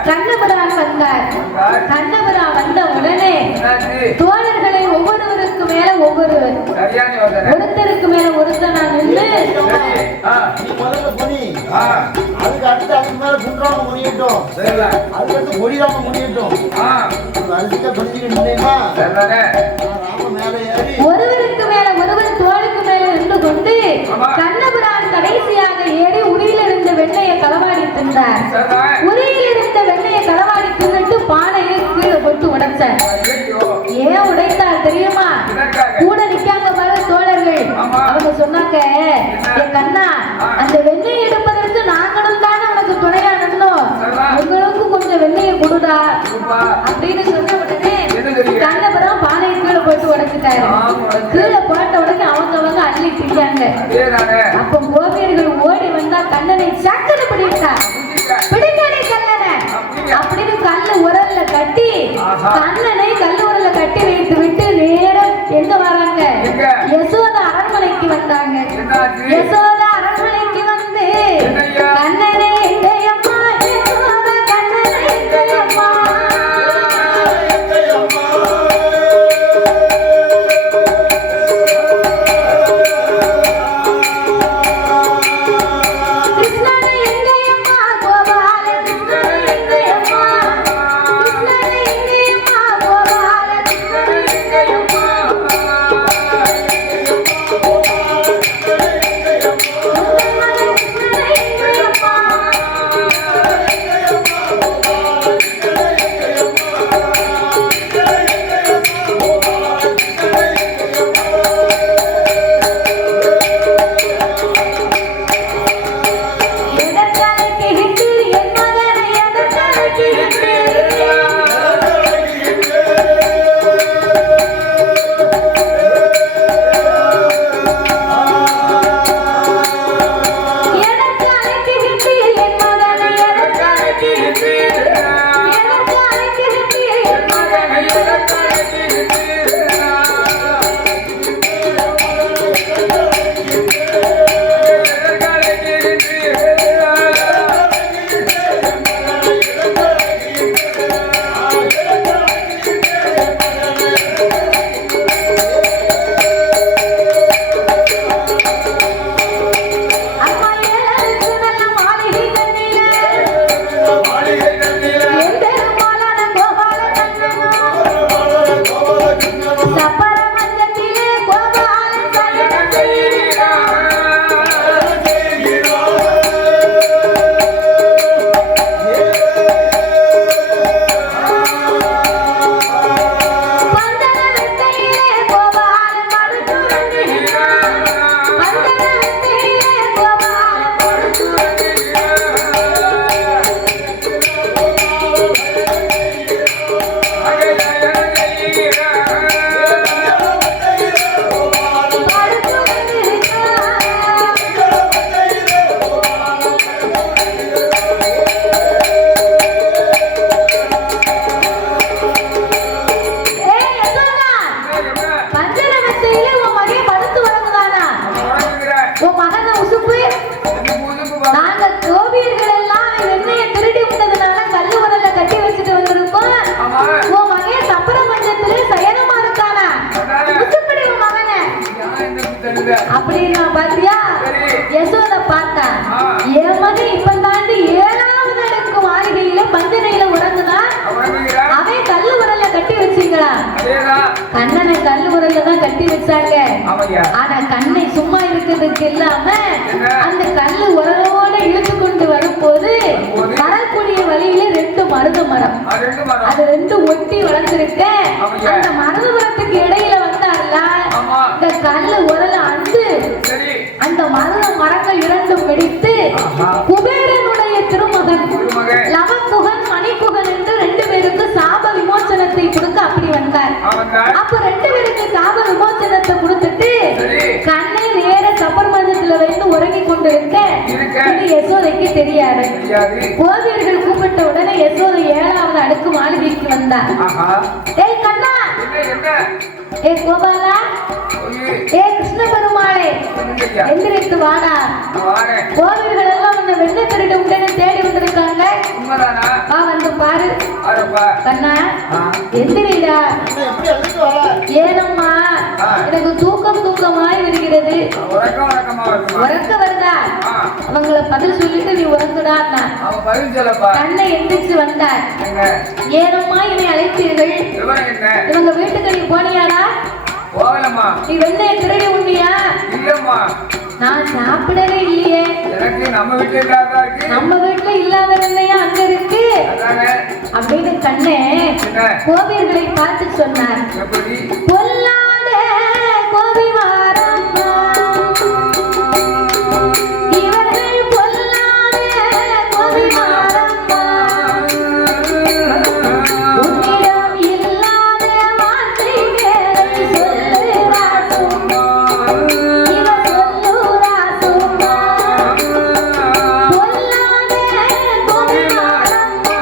கண்ணபுரான் வந்தார். கண்ணபுரான் வந்த உடனே தோழர்களை ஒவ்வொருவருக்கு மேல ஒவ்வொருவர், ஒருத்தருக்கு மேல ஒருத்தனா நின்று அதுக்கு அடுத்து அதுக்கு மேல குன்றாம முடியட்டும், அதுக்கு அடுத்து கொடியாம முடியட்டும். அரிசிக்க பிடிச்சிக்கிட்டு ராம மேல ஏறி ஒருவருக்கு மேல ஒருவர் தோளுக்கு மேல நின்று கொண்டு கண்ணபுரான் கடைசியாக ஏறி உரியில இருந்த வெண்ணையை களவாடி தின்றார். உரியில இருந்த வெண்ணையை களவாடி தின்னுட்டு பானையை கீழே போட்டு உடைச்சார். ஏன் உடைத்தார் தெரியுமா? கூட நிக்காங்க பாரு தோழர்கள். அவங்க சொன்னாங்க, என் கண்ணா, அந்த வெண்ணெய் எடுப்பதற்கு நாங்களும் தானே உனக்கு துணையா நின்னோம், உங்களுக்கு கொஞ்சம் வெண்ணெயை கொடுடா அப்படின்னு சொன்ன உடனே கண்ணபுரம் பானையை கீழே போட்டு உடைச்சிட்டாரு. கீழே போட்ட உடனே அவங்க அள்ளி திங்காங்க. அப்ப கோபியர்கள் ஓடி வந்தா கண்ணனை சக்கரை பிடித்தார். பிடிக்காதே கண்ணனை அப்படின்னு கல்லு உரல்ல கட்டி கண்ணனை கல்லு உரல்ல கட்டி வைத்து விட்டு நேரம் எங்க வராங்க? யசோதா அரண்மனைக்கு வந்தாங்க. யசோதா அரண்மனைக்கு வந்து கண்ணனை எங்கயம்மா, யசோதா கண்ணனை எங்கயம்மா, கிருஷ்ணனை எங்கயம்மா, கோபால கிருஷ்ணனை எங்கயம்மா, கிருஷ்ணனை எங்கயம்மா, கோபால கிருஷ்ணனை எங்கயம்மா, எதற்காக கிழித்து என் மகனை எதற்காக கிழித்து, எதற்காக கிழித்து என் மகனை எதற்காக கிழித்து, எதற்காக கிழித்து என் மகனை எதற்காக கிழித்து, அம்மா ஏழருக்கு நல்ல மாளிகை தன்னிலே எம்பெருமாளான கோபால கண்ணனோ சப்பர மஞ்சத்திலே கோபாலன் சயனம் செய்கிறான். பந்தன வெட்டையிலே கோபாலன் படுத்துறங்குகிறான். பந்தன வெட்டையிலே கோபாலன் ஏய் யசோதா, பந்தன வெட்டையிலே உன் மகன் படுத்து உறங்குதானா? உன் மகனை உசுப்பு. நாங்க கோபியர்கள் எல்லாம் வெண்ணையை திருடி விட்டதுனால கல்லு உரல்ல கட்டி வச்சுட்டு வந்திருக்கோம். உன் மகன் சப்பர மஞ்சத்திலே சயனமா இருக்கானா? உசுப்படி உன் மகனை அப்படின்னு பாத்தியா? யசோத பார்த்தா என் மகன் இப்ப தாண்டி 7வது அடுக்கு மாளிகையில பஞ்சனையில உறங்குதான். அவன் கல்லு உரல்ல கட்டி வச்சீங்களா? கண்ணனை கல்லு உரல்ல தான் கட்டி வச்சாங்க. ஆனா கண்ணை சும்மா இருக்கிறதுக்கு இல்லாம அந்த கல்லு உரலோட இழுத்து கொண்டு வரும்போது வரக்கூடிய வழியில 2 மருத மரம், அது 2 ஒட்டி வளர்ந்துருக்க. அந்த மரம் மரங்கள் இரண்டும் வெடித்து குபேரனுடைய திருமகன் லவகுகன் மணிகுகன் என்று 2 பேருக்கு சாப விமோசனத்தை கொடுக்க அப்படி வந்தார். அப்ப 2 பேருக்கு சாப விமோசனத்தை கொடுத்துட்டு கண்ணை நேர சபர்மதத்துல வைத்து உறங்கி கொண்டிருக்க இது யசோதைக்கு தெரியாது. கோபியர்கள் கூப்பிட்ட உடனே யசோதை 7வது அடுக்கு மாளிகைக்கு வந்தார். ஏய் கண்ணா, ஏ கோபாலா, ஏ கிருஷ்ண பெருமாளே, எந்திரித்து வாடா. கோவில்கள் எல்லாம் உன்னை வெள்ளை திருட்டு உடனே தேடி வந்திருக்காங்க. வந்து பாரு. கண்ணா எந்திரிடா. ஏனம்மா, எனக்கு தூக்கமாய் வருகிறது. உறக்க வருதா? அவங்கள பதில் சொல்லிட்டு நீ உறங்குடா. கண்ணை எந்திரிச்சு வந்தார். ஏனம்மா என்னை அழைத்தீர்கள்? இவங்க வீட்டுக்கு நீ போனியாடா? நீ வெண்ணையை திருடி உண்ணியா? நான் சாப்பிடவே இல்லையே. நம்ம வீட்டுல இல்லாத வெண்ணையா அங்க இருக்கு அப்படின்னு கண்ணே கோபியர்களை பார்த்து சொன்னார். பொல்லாத கோபி வாரம்மா, இவர்கள் பொல்லாத கோபி வாரம்மா, உன்னிடம் இல்லாத வார்த்தைகளை சொல்லுறா சும்மா, இவ சொல்லுறா சும்மா. பொல்லாத கோபி வாரம்மா,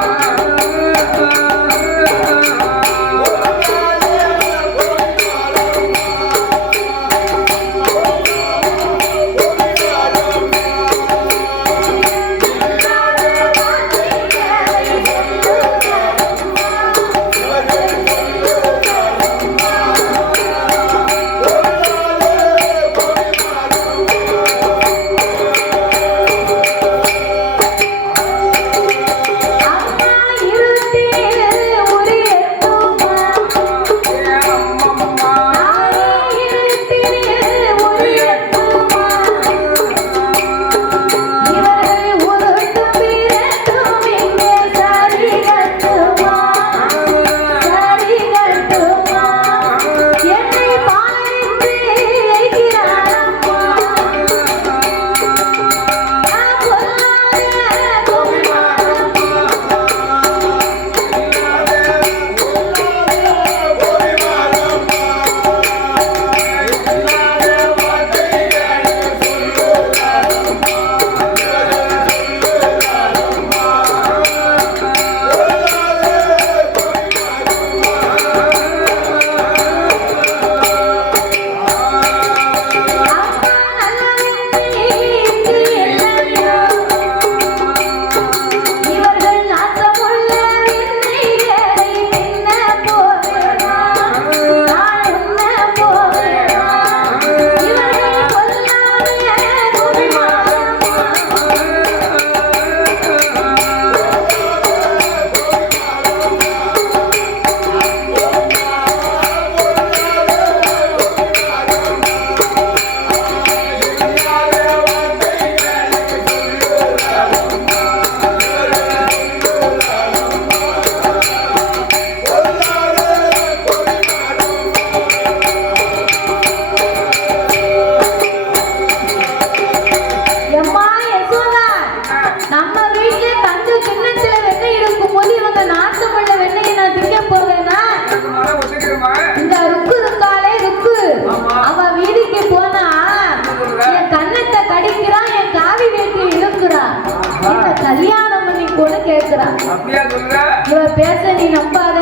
இவ பேச நீ நம்பாத,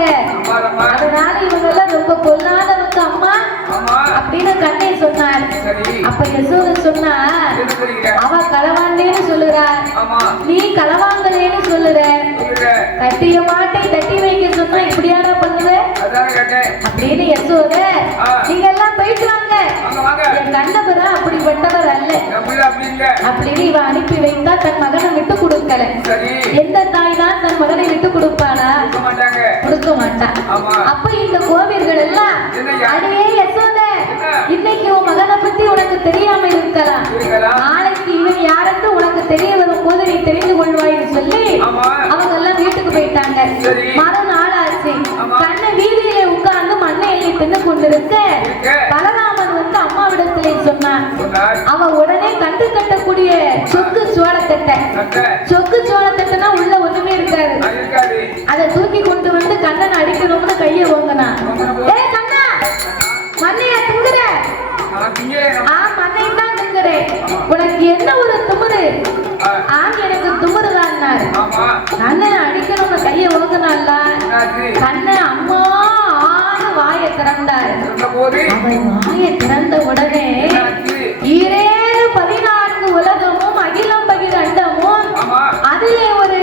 அதனால இவங்க எல்லாம் ரொம்ப பொல்லாதவங்க அம்மா அப்படின்னு கண்ணை சொன்னார். அப்ப யசோதை சொன்னா, அவ களவாண்டேன்னு சொல்லுறா, நீ களவாங்கலேன்னு சொல்லுற, தட்டிய மாட்டை தட்டி வைக்க சொன்னா இப்படியான பண்ணுவ அப்படின்னு யசோதை, நீங்க எல்லாம் போயிட்டு வாங்க, என் கண்ணபுரா அப்படிப்பட்டவர் அல்ல அப்படின்னு இவ அனுப்பி வைத்தா தன் மகனை விட்டு கொடுக்கல. எந்த தாய் தான் தன் மகனை விட்டு கொடுப்பாளா? கொடுக்க மாட்டா. அப்ப இந்த கோவில்கள் எல்லாம் அடியே யசோதை, இன்னைக்கு உன் மகனை பத்தி உனக்கு தெரியாம இருக்கலாம், நாளைக்கு இவன் யாருன்னு உனக்கு தெரிய வரும் போது நீ தெரிந்து கொள்வாய்னு சொல்லி அவங்க எல்லாம் வீட்டுக்கு போயிட்டாங்க. மறுநாள் ஆச்சு. கண்ணை வீதியிலே உட்கார்ந்து மண்ணை எண்ணி தின்னு கொண்டிருக்க பலராமன் வந்து அம்மாவிடத்திலே சொன்னான். அவ உடனே கண்டு கட்டக்கூடிய சொக்கு சோளத்தட்டை. சொக்கு சோளத்தட்டைனா உள்ள ஒண்ணுமே இருக்காது. அதை தூக்கி கொண்டு வந்து கண்ணன் அடிக்கணும்னு கையை ஓங்கினா. ஏ கண்ணா, மண்ணையா திங்குற? மண்ணையும் தான் திங்குறேன். உனக்கு என்ன ஒரு திமுரு? எனக்கு திமுருதான். கண்ணனை அடிக்கணும்னு கையை ஓங்கினால கண்ணன் அம்மா ஆன வாயை திறந்தார். அவன் வாயை திறந்த உடனே ஈரேழு 14 உலகமும் அகிலம் பகிர் அண்டமும் அதிலே ஒரு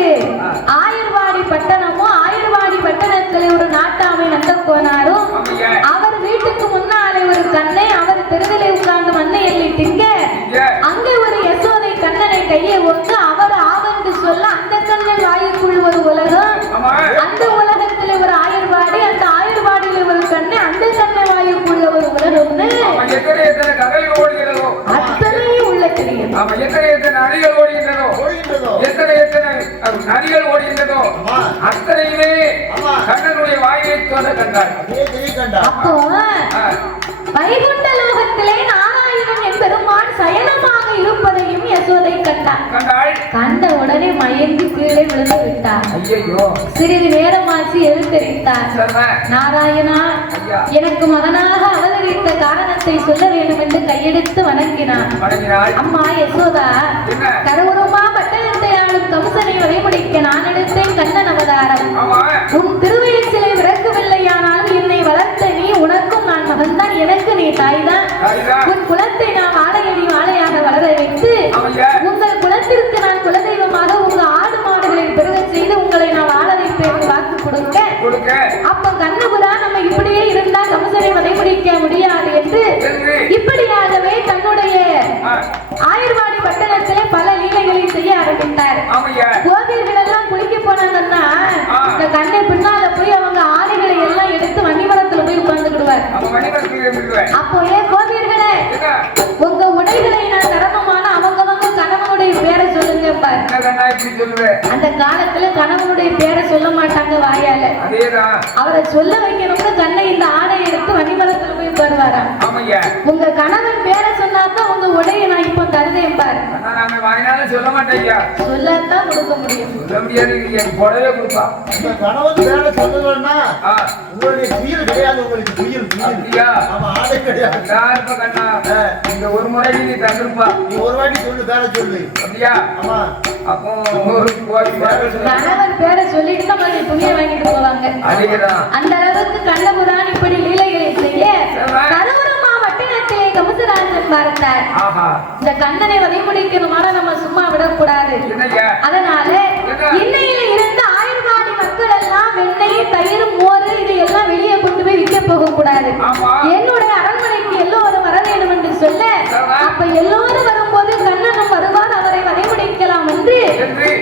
ஆயர்வாடி பட்டணமும் ஆயர்வாடி பட்டணத்திலே ஒரு நாட்டாமை நந்தகோனாரும் அவர் வீட்டுக்கு முன்னாலே ஒரு கண்ணை அவர் தெருவிலே உட்கார்ந்து மண்ணை எள்ளி திங்க அங்கே ஒரு யசோதை கண்ணனை கையை ஒன்று அவர் ஆவென்று சொல்ல அந்த கண்ணன் வாயுக்குள் ஒரு உலகம், அந்த உலகத்திலே ஒரு ஆயர்வாடி, அந்த ஆயர்வாடியில ஒரு கண்ணை, அந்த கண்ணை வாயுக்குள்ள ஒரு உலகம்னு அத்தனையும் உள்ள தெரியும். நதிகள் ஓடுகின்றதோ அத்தனையுமே கண்ணனுடைய வாயை தோன்ற கண்டார். அப்போ வைகுண்ட லோகத்திலே நாராயணன் என்பெருமான் சயனமாக இருப்பதையும் யசோதை கண்டாள். கண்ட உடனே மயங்கி கீழே விழுந்து விட்டார். சிறிது நேரமாச்சு எழுத்தறிந்தார். நாராயணா, எனக்கு மகனாக அவதரித்த காரணத்தை சொல்ல வேண்டும் என்று கையெடுத்து வணங்கினார். அம்மா யசோதா, கருவுருமா பட்டணத்தை ஆளும் கம்சனை வதைமுடிக்க நான் எடுத்தேன் கண்ணன் அவதாரம். உன் திருவயிற் சிலை விறக்கவில்லையானால் என்னை வளர்த்த நீ, உனக்கும் நான் மகன்தான், எனக்கு நீ தாய்தான். உன் குலத்தை நான் ஆடையடி ஆடையாக வளர வைத்து உங்கள் குலத்திற்கு நான் குலதெய்வமாக உங்க ஆடு மாடுகளை பெருக செய்து உங்களை நான் வாழ வைப்பேன் வாக்கு கொடுக்க. அப்ப கண்ணபுரா நம்ம இப்படியே இருந்தா கம்சனை வதைமுடிக்க முடியாது என்று இப்படியாகவே தன்னுடைய ஆயர்வாடி பட்டணத்திலே பல லீலைகளை செய்ய ஆரம்பித்தார். கோபியர்கள் எல்லாம் குளிக்க போனாங்கன்னா இந்த கண்ணை பின்னால போய் அவங்க ஆடைகளை எல்லாம் எடுத்து வன்னிமரத்துல போய் உட்கார்ந்துக்கிடுவார். அப்போ ஏன் கோபியர்களே, உங்க உடைகளை நான் தரமமான அவங்கவங்க கணவனுடைய பேரை சொல்லுங்க. அந்த காலத்துல கணவனுடைய பேரை சொல்ல மாட்டாங்க வாயால. அவரை சொல்ல வைக்கணும்னு கண்ணை இந்த ஆடை எடுத்து வன்னிமரத்துல போய் உட்காருவாராம். உங்க கணவன் பேரை சொன்னாதான் உங்க உடையை நான் இப்ப தருதேன் பாரு. சொல்ல மாட்டேங்க, சொல்லத்தான் கொடுக்க முடியும். சொல்ல முடியாது. புடவே கொடுப்பா. கணவன் பேரை சொல்லணும்னா உங்களுடைய குயில் கிடையாது, உங்களுக்கு குயில் ஆடை கிடையாது. கண்ணா, இந்த ஒரு முறை நீ தந்துருப்பா. நீ ஒரு வாட்டி சொல்லு, பேரை சொல்லு. அப்படியா? ஆமா. அப்போ ஒரு கணவன் பேரை சொல்லிட்டு தான் மாதிரி துணியை வாங்கிட்டு போவாங்க. அந்த அளவுக்கு கண்ணபுரான் இப்படி லீலைகளை செய்ய கருவூரமா வட்டினத்திலே கமுசராஜன் பார்த்தார். இந்த கண்ணனை வதைமுடிக்கணுமான நம்ம சும்மா விடக்கூடாது. அதனால இன்னையில இருந்த ஆயர்வாடி மக்கள் எல்லாம் வெண்ணெய், தயிர், மோர் இதையெல்லாம் வெளியே கொண்டு போய் விற்க போக கூடாது. என்னுடைய அரண்மனைக்கு எல்லோரும் வர வேண்டும் என்று சொல்ல, அப்ப எல்லோரும் வரும்போது கண்ணனும் வருவார், அவரை வதைமுடிக்கலாம் என்று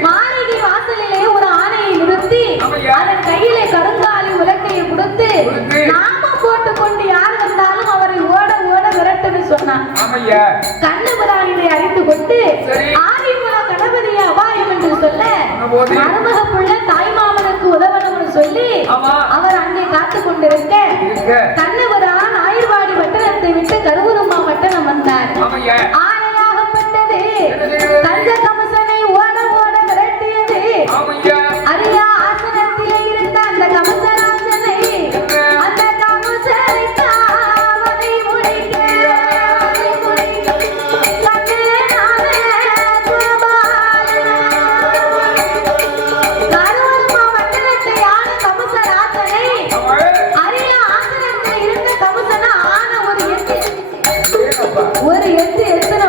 மாளிகை வாசலிலே ஒரு ஆணையை நிறுத்தி அதன் கையிலே கருங்காலி உலக்கையை கொடுத்து நாமம் போட்டுக் கொண்டு யார் வந்தாலும் அவரை ஓட ஓட விரட்டுன்னு சொன்னான். கண்ணபுரான் இதை அறிந்து கொண்டு ஆதிமூல கணபதியை அபாயம் என்று சொல்ல மருமக புள்ள தாய்மாமனுக்கு உதவணும்னு சொல்லி அவர் அங்கே காத்து கொண்டிருக்க கண்ணபுரான் ஆயர்வாடி பட்டணத்தை விட்டு கருவூரமா பட்டணம் வந்தார். ஆணையாகப்பட்டது தஞ்ச கமசனை ஓட ஓட விரட்டியது. அரியா ஆசனத்திலே இருந்த அந்த கமசராஜனை அந்த கமசனை காவலை முடிக்க கருவூரமா பட்டணத்தை ஆன கமசராஜனை அரியா ஆசனத்தில் இருந்த கமசனை ஆன ஒரு எட்டு எத்தனை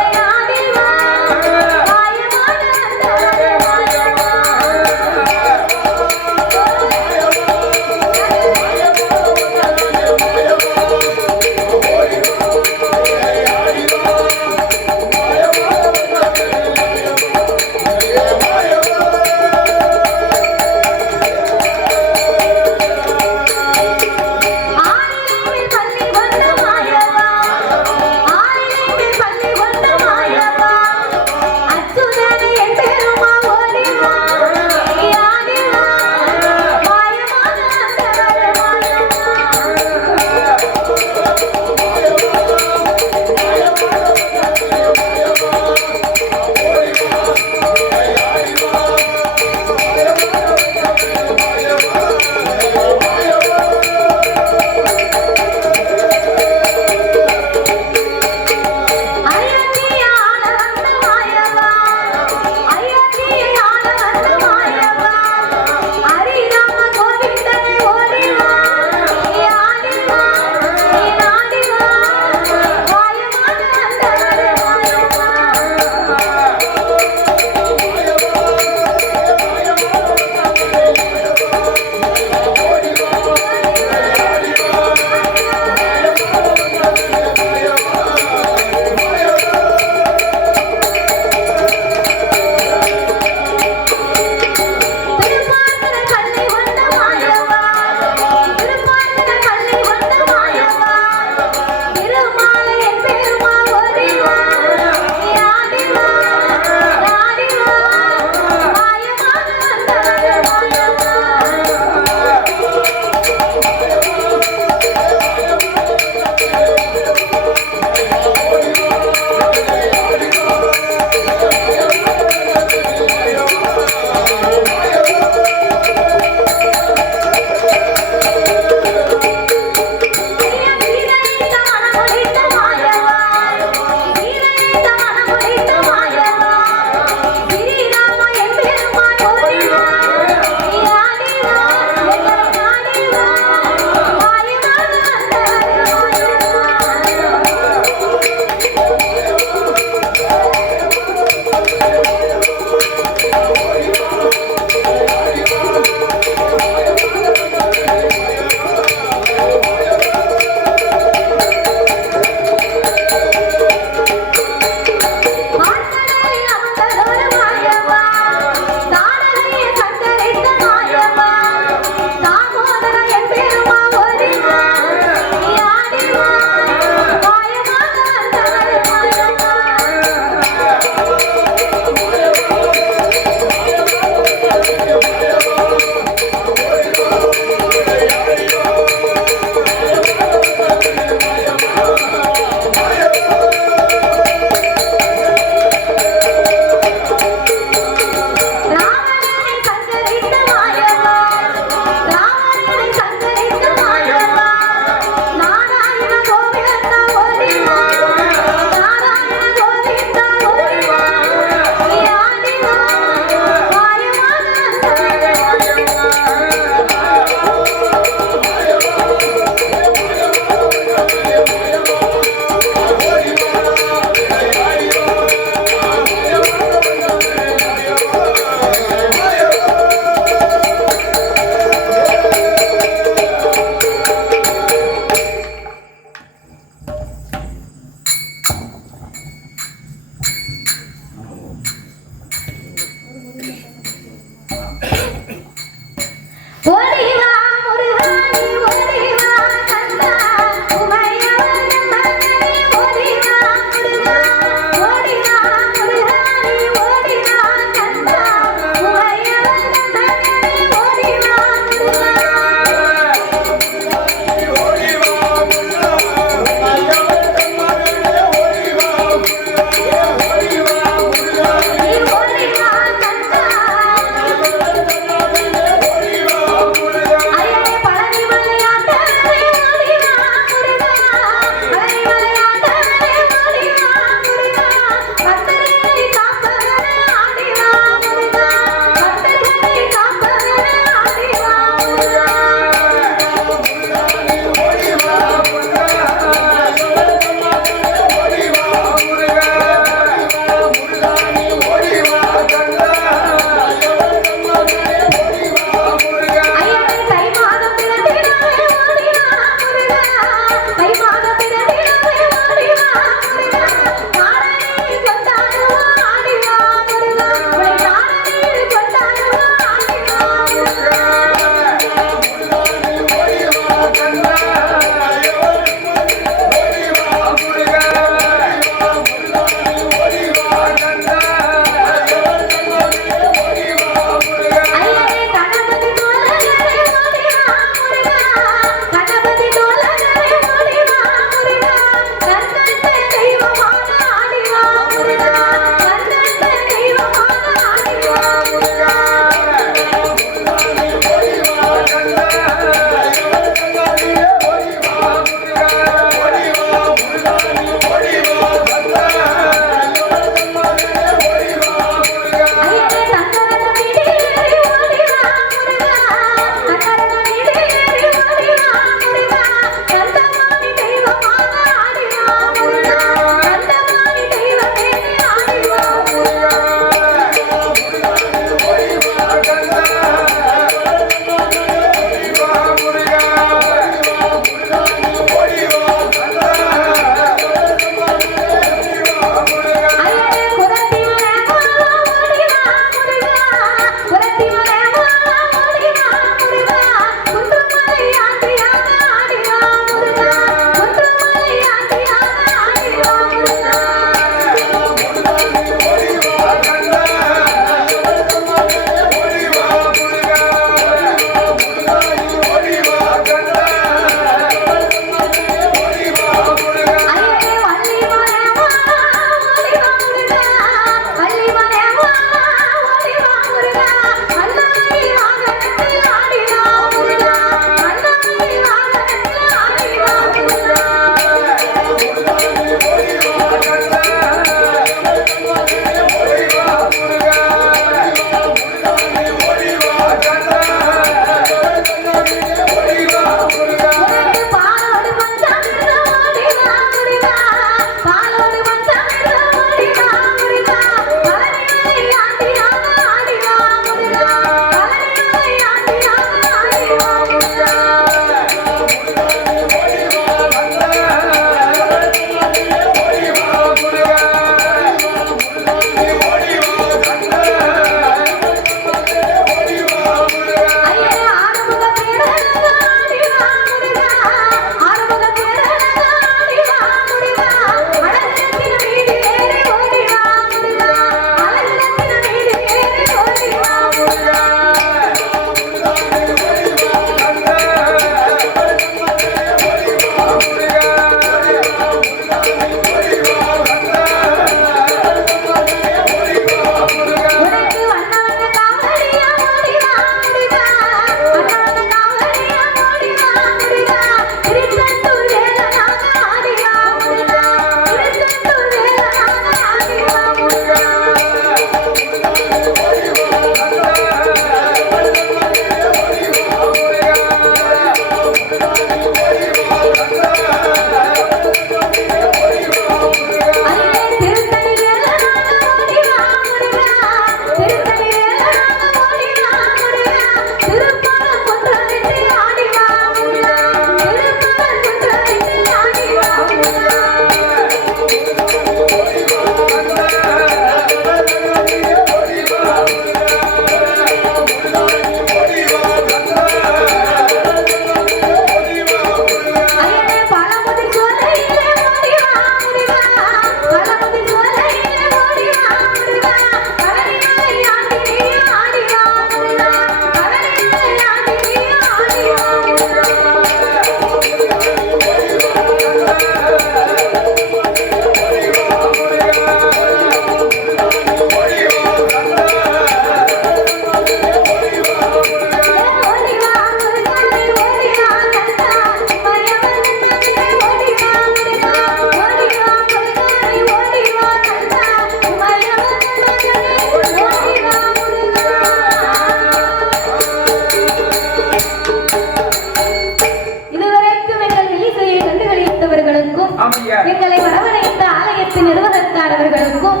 எங்களை வரவழைத்த ஆலயத்தின் நிறுவனத்தார் அவர்களுக்கும்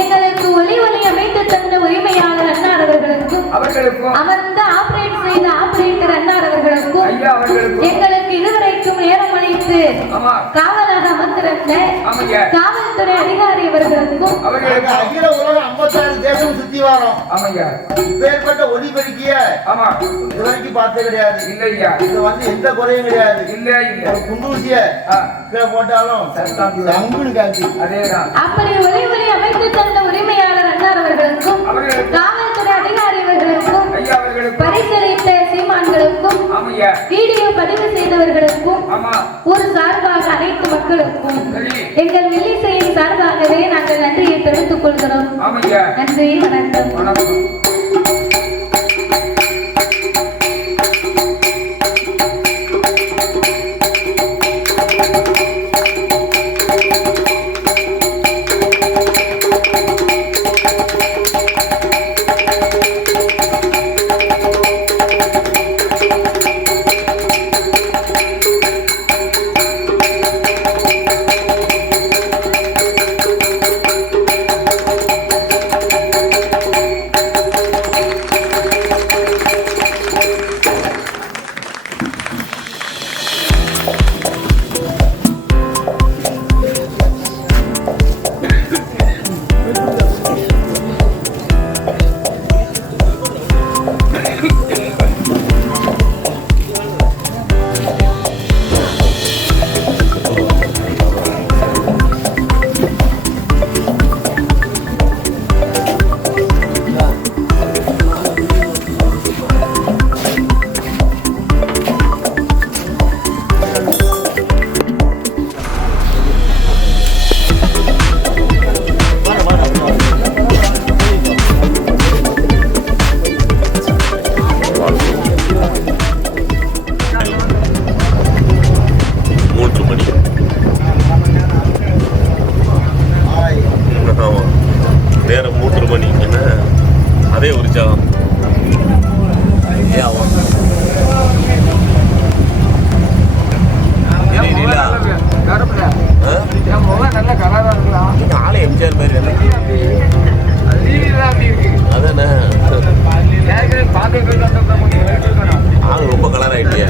எங்களுக்கு ஒலி அமைத்து தந்த உரிமையாளர் அன்னார் அவர்களுக்கும் அமர்ந்து ஆபரேட் செய்த ஆபரேட்டர் அன்னார் அவர்களுக்கும் எங்களுக்கு இதுவரைக்கும் நேரம் அளித்து காவலாக அமர்ந்திருந்த காவல்துறை அதிகாரி அவர்களுக்கும் அகில உலகம் 56 தேசம் சுத்தி வரோம். இப்பேற்பட்ட ஒலிபெருக்கிய இதுவரைக்கும் பார்த்து கிடையாது. இது வந்து எந்த குறையும் கிடையாது. குண்டூசிய போட்டாலும் அப்படி ஒலி அமைத்து தந்த உரிமையாளர் அன்னார் அவர்களுக்கும் காவல்துறை அதிகாரி அவர்களுக்கும் பரிசளித்த சீமான்களுக்கும் வீடியோ பதிவு செய்தவர்களுக்கும் ஒரு சார்பாக அனைத்து மக்களுக்கும் எங்கள் வில்லிசையின் சார்பாகவே நாங்கள் நன்றியை தெரிவித்துக் கொள்கிறோம். நன்றி, வணக்கம். நேரம் 3 மணி என்ன அதே உற்சாகம். ஆளு எம்ஜிஆர் மாதிரி அதானே ஆளு ரொம்ப கலர் ஆயிட்டியா?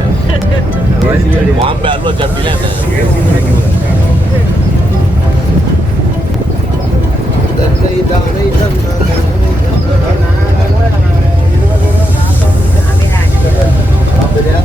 அப்படியா